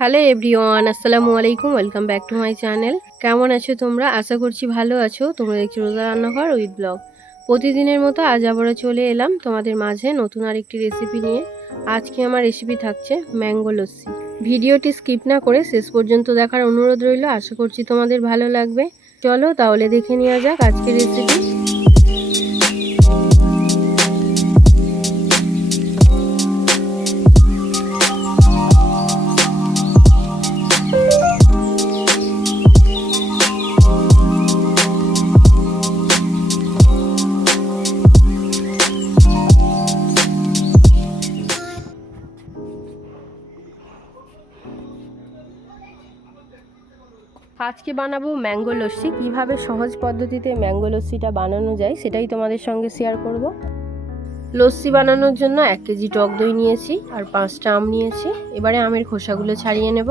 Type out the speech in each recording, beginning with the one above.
Hello everyone, আসসালামু আলাইকুম। Welcome back to my channel. কেমন আছো তোমরা? আশা করছি ভালো আছো। তোমরা দেখছো রোজা রান্নাঘর উইথ ব্লগ। প্রতিদিনের মতো আজ আবারও চলে এলাম তোমাদের মাঝে নতুন আরেকটি রেসিপি নিয়ে। আজকে আমার রেসিপি থাকছে ম্যাঙ্গো লস্যি। ভিডিওটি স্কিপ না করে শেষ পর্যন্ত দেখার অনুরোধ রইল। আশা করছি তোমাদের ভালো লাগবে। চলো তাহলে দেখে নেওয়া যাক আজকের রেসিপি। আজকে বানাবো ম্যাঙ্গো লস্যি। কীভাবে সহজ পদ্ধতিতে ম্যাঙ্গো লস্যিটা বানানো যায় সেটাই তোমাদের সঙ্গে শেয়ার করব। লস্যি বানানোর জন্য 1 কেজি টক দই নিয়েছি আর 5টা আম নিয়েছি। এবারে আমের খোসাগুলো ছাড়িয়ে নেব।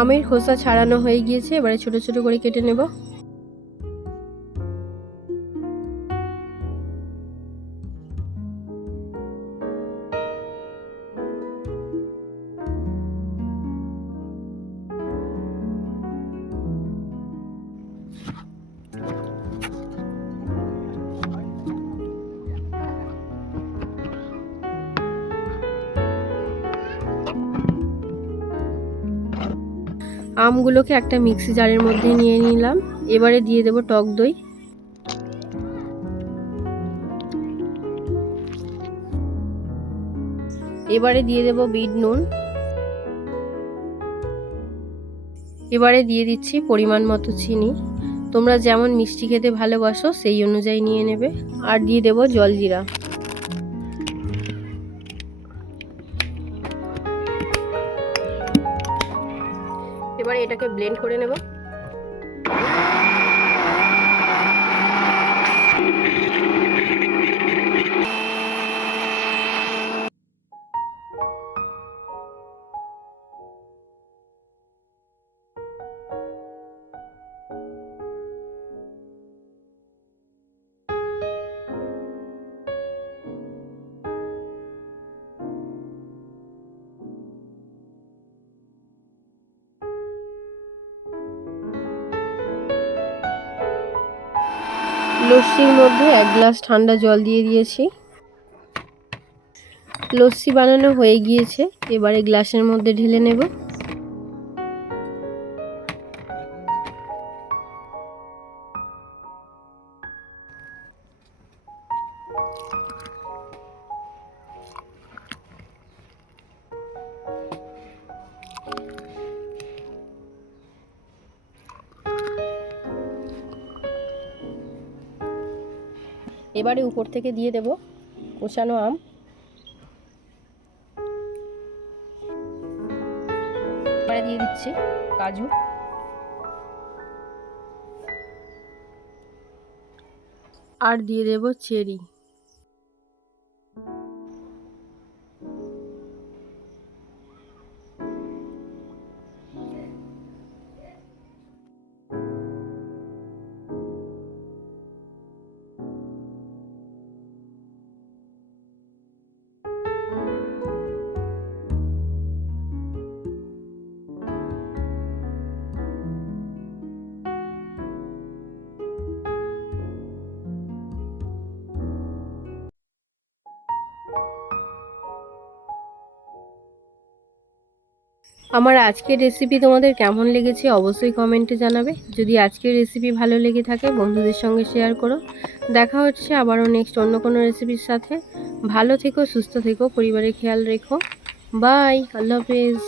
আমের খোসা ছাড়ানো হয়ে গিয়েছে, এবারে ছোট ছোট করে কেটে নেব। আমগুলোকে একটা মিক্সি জারের মধ্যে নিয়ে নিলাম। এবারে দিয়ে দেব টক দই। এবারে দিয়ে দেব বিট নুন। এবারে দিয়ে দিচ্ছি পরিমাণ মতো চিনি। তোমরা যেমন মিষ্টি খেতে ভালোবাসো সেই অনুযায়ী নিয়ে নেবে। আর দিয়ে দেব জলজিরা। এবারে এটাকে ব্লেন্ড করে নেব। লস্যির মধ্যে 1 গ্লাস ঠান্ডা জল দিয়ে দিয়েছি। লস্যি বানানো হয়ে গিয়েছে, এবারে গ্লাসের মধ্যে ঢেলে নেব। এবারে উপর থেকে দিয়ে দেব কোচানো আম। এবারে দিয়ে দিচ্ছি কাজু। আর দিয়ে দেব চেরি। আমার আজকের রেসিপি তোমাদের কেমন লেগেছে অবশ্যই কমেন্টে জানাবে। যদি আজকের রেসিপি ভালো লেগে থাকে বন্ধুদের সঙ্গে শেয়ার করো। দেখা হচ্ছে আবারও নেক্সট অন্য কোনো রেসিপির সাথে। ভালো থেকো, সুস্থ থেকো, পরিবারের খেয়াল রেখো। বাই, আল্লাহ হাফেজ।